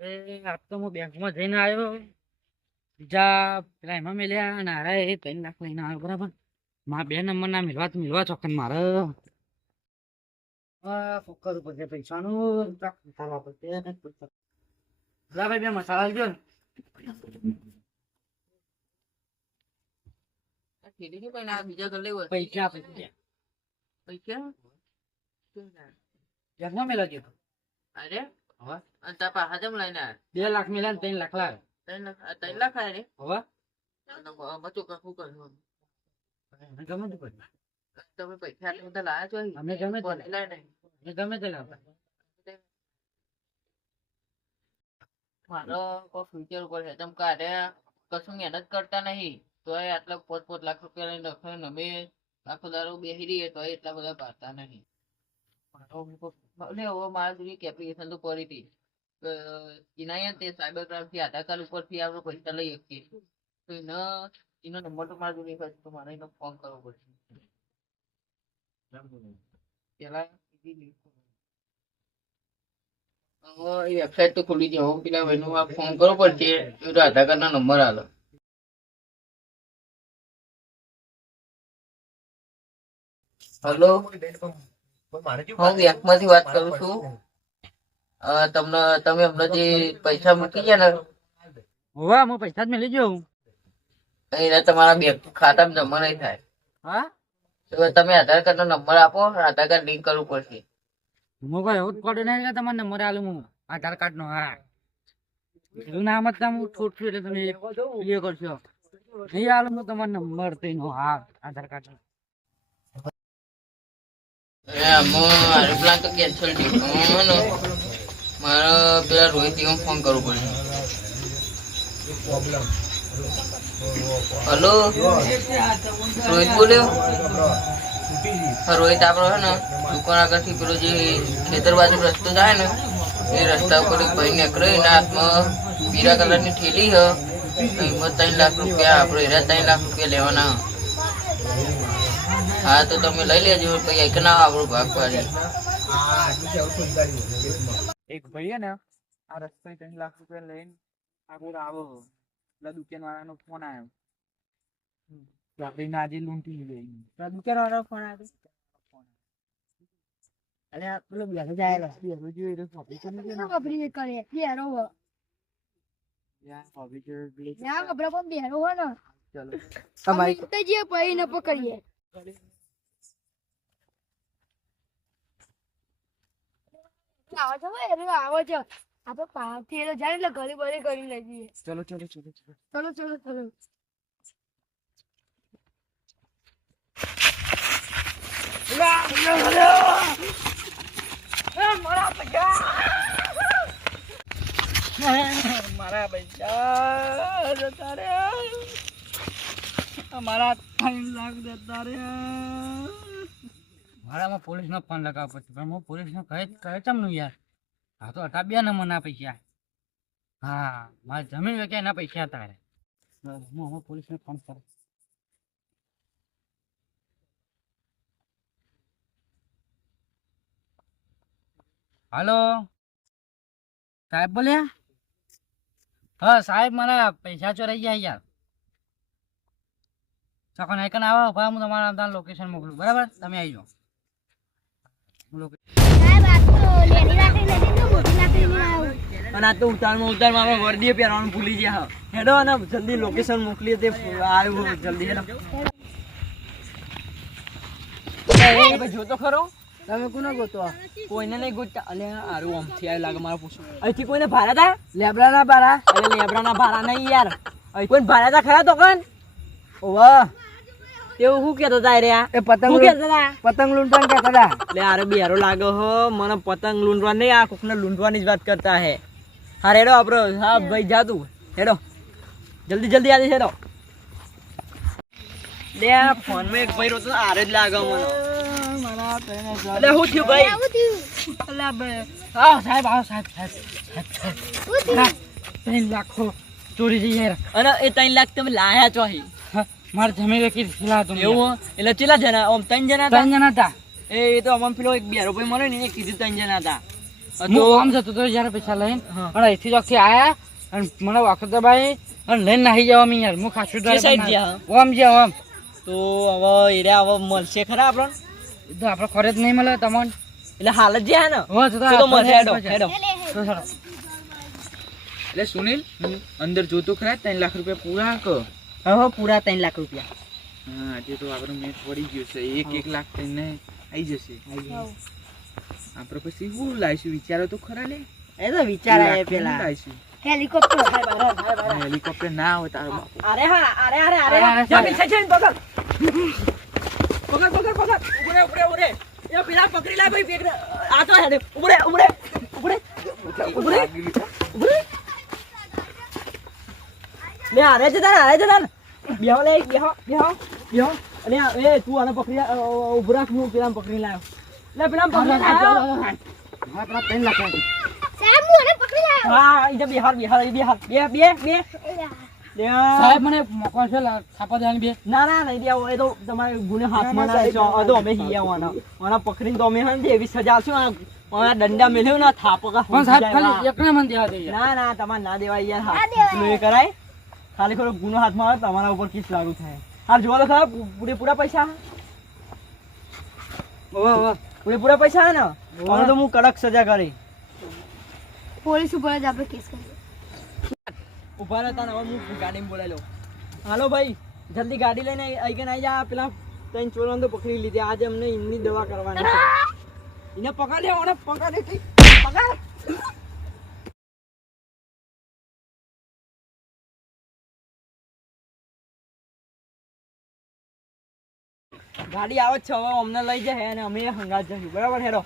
એ આજ તો હું બેંકમાં જઈને આવ્યો. બીજા પેલા એમાં મેલ્યા અને હારા એ 3 લાખ લઈને આવ્યો. બરાબર, મારા 2 નંબરના મિલવા ચોકન મારે ફોકર ઉપર છે પૈસાનું. મસાલા પડશે ને પૈસા. લા ભાઈ, 2 મસાલા આવજો ને. ખેડી શું કઈ ના બીજા ઘર લેવું પૈસા પૈસા પૈસા બેંકમાં મેલા છે. અરે હવે અને તાર પાસે જમ લઈને 2 લાખ મેલ્યા ને 3 લાખ લાવે. 3 લાખ આયા રે હવે મચો કાકું કર્યું અમે ગમે તે કરીએ. તમે પૈસા આટલા બધા લાયા છો અમે ગમે તે કોને લાયા નહીં અમે ગમે તે લાવતા. મારો કોઈ ફ્યુચર ઉપર છે તમે કાઢે કશું મહેનત કરતા નહીં તો આટલા 5-5 લાખ રૂપિયા લઈને રખો ને અમે આખો દારો બેસી રહીએ તો એટલા બધા પાડતા નહીં. હવે મારા જેવી એપ્લિકેશન તો પડી હતી એના તે સાયબર ક્રાઇમ થી આધાર કાર્ડ ઉપરથી આપણે પૈસા લઈ શકીએ તો એનો નંબર તો મારા જોડે હોય તો મારે એનો ફોન કરવો પડશે. પેલા એ વેબસાઇટ તો ખુલી છે. હું પેલા ભાઈનો ફોન કરવો પડશે એનો આધાર કાર્ડ ના નંબર આલો. હેલો, હું બેંકમાંથી વાત કરું છું. તમે હમણાં જે પૈસા મૂકી ગયા ને હવે હું પૈસા જ મેલી ગયો. એના તમારા બેંક ખાતામાં જમા નહીં થાય. હા, તો તમે આધાર કાર્ડ નો નંબર આપો, આધાર કાર્ડ લિંક કરવું પડશે. હું કોઈ એવું જ પડે નહીં. તમારો નંબર આલું હું આધાર કાર્ડ નો. હા, એવું નામ જ હું છોડશું એટલે તમે ક્લિયર કરશો. નહીં આલું હું તમારો નંબર તેનો. હા, આધાર કાર્ડ નો. પ્લાન તો કેન્સલ થયું. મારે પેલા રોહિત ફોન કરવો પડશે. હલો, રોહિત બોલ્યો? હા, રોહિત આપણો છે ને દુકાન આગળથી પેલો જે ખેતર બાજુ રસ્તો જાય ને એ રસ્તા ઉપર એક ભાઈ નીકળે એના હાથમાં પીળા કલરની થેલી હ. એમાં 3 લાખ રૂપિયા આપણે એના 3 લાખ રૂપિયા લેવાના. હા, તો તમે લઈ લેજો પછી એક ના આપણું ભાગ પાડી. એક ભાઈ ને આ રસ્તે 3 લાખ રૂપિયા લઈને આગળ આવો એટલે દુકાન વાળાનો ફોન આવ્યો. આપડી નાજી લૂંટી ગઈ. દુકાન વાળાનો ફોન આવ્યો. અરે પેલો બેસો જાય બેસો જોઈએ તો કોપી કરી દે ને. કપરી કરે બેરો હો યાર કોપી કરી દે. યા કપરા પણ બેરો હો ને. ચલો તમારી તો જે પઈ ન પકડીએ. આવો છો એરો આવો છો. આપણે પાવથી એરો જાય એટલે ઘરે બરે કરી લઈ જઈએ. ચલો ચલો ચલો ચલો ચલો ચલો ચલો. મારા પૈસા જતા રે. મારા 3 લાખ જતા રે. મારામાં પોલીસ નો ફોન લગાવવો પડશે પણ હું પોલીસ નો કહે ચમનું યાર. હા, તો 2 નંબરના પૈસા. હા, મારે જમીન વેચાય એના પૈસા હતા. હું પોલીસ ને ફોન કરું. હાલો, સાહેબ બોલ્યા? હા સાહેબ, મારા પૈસા ચોરાઈ ગયા યાર. ચોકન આઈકન આવો ભાઈ, હું તમારા લોકેશન મોકલું. બરાબર, તમે આવી જાઓ. સાહેબ આ તો લેની રાખી લેની તો મોટી રાખી માં આવું. અને આ તો ઉતારમાં આપણે વર્દીએ પહેરવાનું ભૂલી ગયા. હેડો અને જલ્દી લોકેશન મોકલીએ તે આવ્યું જલ્દી. હેડો જો તો ખરો. તમે કોને ગોતો? કોઈને નહીં ગોતતા. અલે આરું આમથી આવ્યું લાગે મારા પૂછું. અહીંથી કોઈને ભાડા હતા? લેબડાના બારા. અરે લેબડાના ભાડા નહીં યાર. અહીં કોઈને ભાડા હતા ખરા તો કન? ઓવા તેવું શું કહેતો હતા રે? એ પતંગ શું કહેતા હતા? પતંગ લૂંટવાનું કહેતા હતા. એટલે આરે બેરો લાગે હો. મને પતંગ લૂંટવા નહીં, આ કોકને લૂંટવાની જ વાત કરતા હે. હા હેડો આપડે. હા ભાઈ જા તું. હેડો જલ્દી જલ્દી આજે હેડો. લે ફોનમાં એક ભાઈ રોતો આરે જ લાગે મને. એટલે શું થયું ભાઈ? આવું થયું. અલા બે આવો સાહેબ, આવો સાહેબ. શું થયું? 3 લાખ ચોરી જઈ યાર. અને એ 3 લાખ તમે લાયા છો અહીં? મારે જમીન વેચી ખીલા હતું. એવું? એટલે કેટલા જણા? આમ 3 જણા હતા? 3 જણા હતા. એ તો અમને પેલો એક બેરો ભાઈ મળે ને એ કીધું 3 જણા હતા. હું આમ જતો હતો જયારે પૈસા લઈને હા. અને અહીંથી ચોકથી આયા અને મને વખત દબાઈ અને લઈને નાહી જવા મી યાર હું ખાસું જે સાઈડ ગયા? ઓમ જ્યાં ઓમ તો હવે એરા હવે મળશે ખરા આપણને? એ તો આપણે ખરે જ નહીં મળે તમને એટલે હાલ જ જ્યાં ને હો તો તો મળશે. હેડો હેડો. તો ચાલો. એટલે સુનિલ અંદર જોતો ખરા 3 લાખ રૂપિયા પૂરા ક હવે પૂરા 3 લાખ રૂપિયા હા આજે તો આપણો મેચ પડી ગયો છે 1 લાખ થઈને આવી જશે આપણે પછી શું લાવીશું વિચારો તો ખરા લે એ તો વિચાર આવે શું પેલા. લાવીશું હેલિકોપ્ટર હેલિકોપ્ટર ના હોય તારો બાપ. અરે હા અરે અરે અરે અરે, જા પીછે છે પકડ પકડ પકડ પકડ ઉભરે ઉભરે એ પેલા પકડી લે ભાઈ પેક આ તો હેડે ઉભરે ઉભરે ઉભરે ઉભરે ઉભરે લે આરે જતા ને બેહો લે બેહો બેહો બેહો અને એ તું આને પકડી ઉભરા હું પેલા પકડી લાયો લે પેલા પકડી લાયો હા પેલા 3 લાખ આપી. સાહેબ હું એને પકડી લાવ્યો હા ઈ બિહાર બિહાર બિહાર બે બે બે સાહેબ મને મોકો છે છાપા દેવાની બે ના ના નહીં દેવો એ તો તમારે ગુને હાથમાં ના લેશો આ તો અમે હિયાવાના આના પકડીને તો અમે હે ને એવી સજા આલશું આ દંડા મેલ્યો ના થાપકા પણ સાહેબ ખાલી એકને મને દેવા દે યાર. ના ના તમારે ના દેવાય યાર ના દેવાય. પેલું એ કરાય ખાલી ખરો ગુનો હાથમાં આવે તમારા ઉપર કેસ લાગુ થાય હાલ જોવા તો ખરા પૂરેપૂરા પૈસા પૂરેપૂરા પૈસા હે ને હવે તો હું કડક સજા કરી પોલીસ ઉપર જ આપણે કેસ કરીએ ઉભા રહેતા ને હવે હું ગાડીમાં બોલાવી લઉં હાલો ભાઈ જલ્દી ગાડી લઈને અહીં કે આવી જા પેલા ત્રણ ચોરોને તો પકડી લીધી આજે અમને એમની દવા કરવાની છે એને પકડ લે પકડ ગાડી આવે જ છે હવે અમને લઈ જાય અને અમે હંગાત જશું બરાબર હેરો